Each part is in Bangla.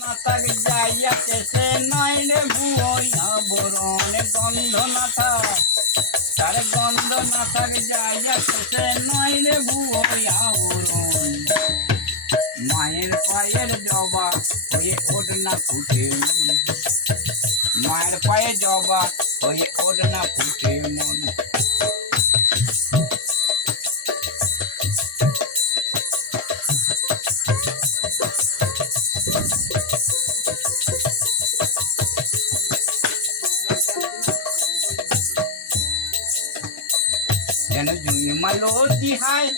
না থাক যাইয়া কেসে নয় রে ভুয়া বরণ গন্ধ না থাক তার গন্ধ না থাক যাইয়া কেসে নয় রে ভুয়া বরণ মায়ের পায়ের জবা হয়ে ওঠ না ফুটে মন মায়ের পায়ে জবা হয়ে ওঠ না ফুটে মন যেন জুই মালো দিহায়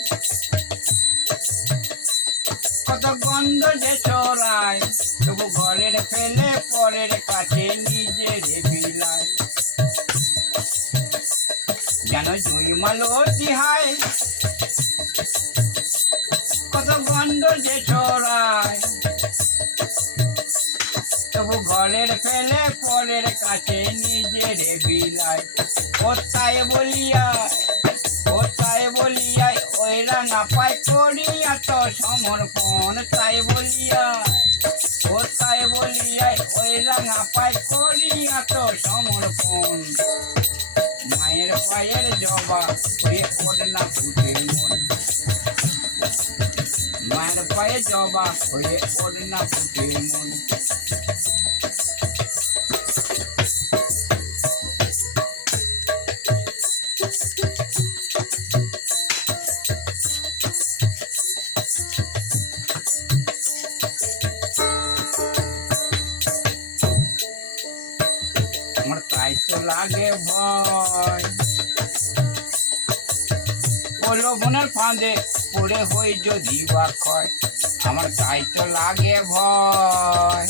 কত গন্ধ যে ছড়ায় তবু ঘরের ফেলে পরের কাছে নিজের বিলায় যেন জুই মালো দিহায় কত গন্ধ যে ছড়ায় তবু ঘরের ফেলে পরের কাছে নিজের বিলায় কোথায় বলিয়া ওই রাঙা পাই করিয়া তো সমর্পণ তাই বলিয়া ওই রাঙা পাই করিয়া তো সমর্পণ মায়ের পায়ের জবা হয়ে ওঠ না ফুটে মন মায়ের পায়ে জবা হয়ে ওঠ না ফুটে মন আমার তাই তো লাগে ভয় প্রলোভনের ফাঁদে পড়ে হই যদি বা ক্ষয় আমার তাই তো লাগে ভয়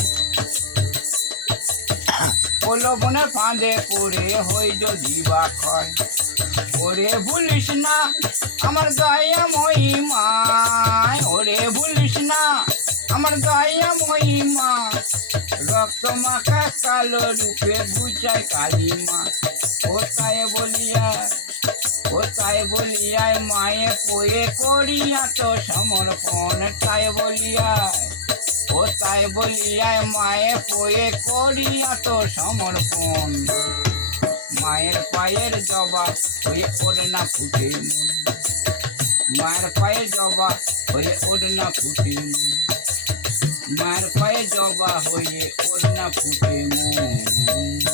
প্রলোভনের ফাঁদে পড়ে হই যদি বা ক্ষয় ওরে ভুলিস না আমার গায়া মহিমায় ওরে ভুলিস না আমার গায়া মহিমা রক্ত মাখা কালো রূপে বুঝায় কালিমা কোথায় বলিয়ায় মায়ে পোয়ে করিয়া তো সমর্পণ কোথায় বলিয়ায় মায়ে পোয়ে করিয়া তো সমর্পণ মায়ের পায়ের জবা হয়ে ওঠ না ফুটে মন মায়ের পায়ে জবা হয়ে ওঠ না ফুটে মন মায়ের পায়ে জবা হয়ে ওঠ না ফুটে মন